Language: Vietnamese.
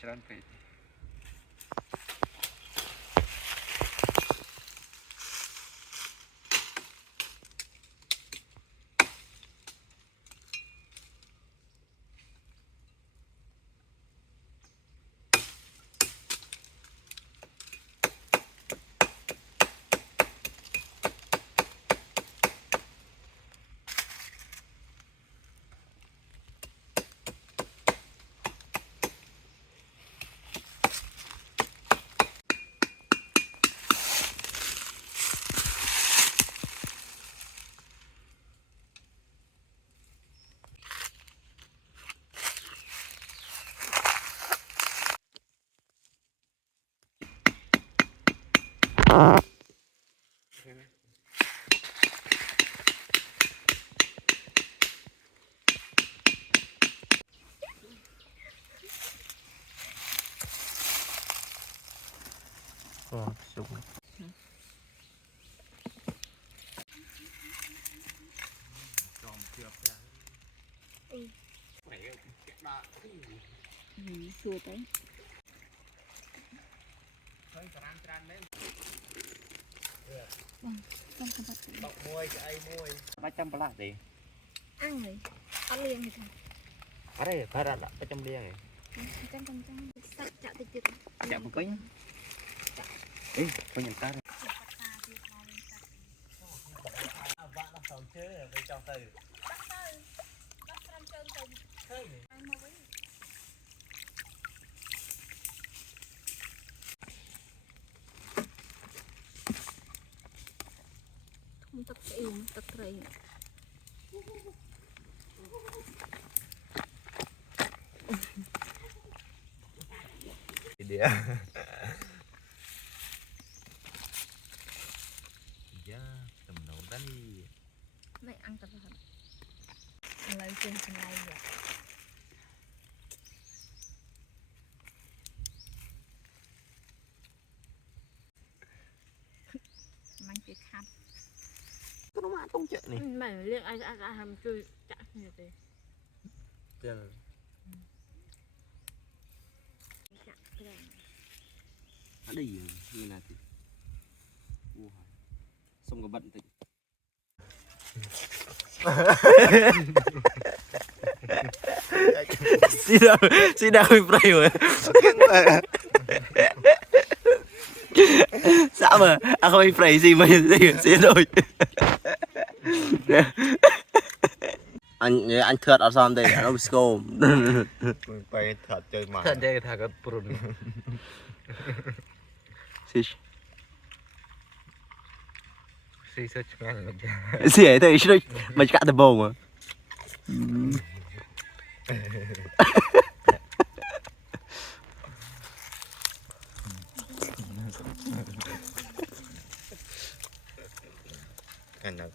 ច្រើនពេក Sung. Chòm chượp ra. Mày cái đá. Chua tới. Thôi tràn lên. Không có bắt. Bọc môi cái ai môi. 300 pala đi. Ăn rồi. Ăn liền thì thôi. Ở đây phải ra 300 liền này. Trăm. Sạch chạ tịch tịch. Chạm một cái nhá. Ê, có nhận cá đây. Không tắc yêu, tắc rầy. Dia. Ya, tầm nấu ta đi. Mày ăn tập hả? Ăn lấy trên trên này vậy. Mang cái khăn. Nó mà không chợ này. Mày liếc ai hầm chui chặt như thế. Chân. Ở đây như là thì. Xong có bận tịnh. Sidang Ibrahim. Sama, ako may praise mo yun sa'yo. Anh thượt ở xong đây, nó bị scôm. Quay thật chơi mà. Thật chơi thật prun. Sish. Research ngang mình. Gì ấy thôi, mày cắt tờ bông mà. Cành nào.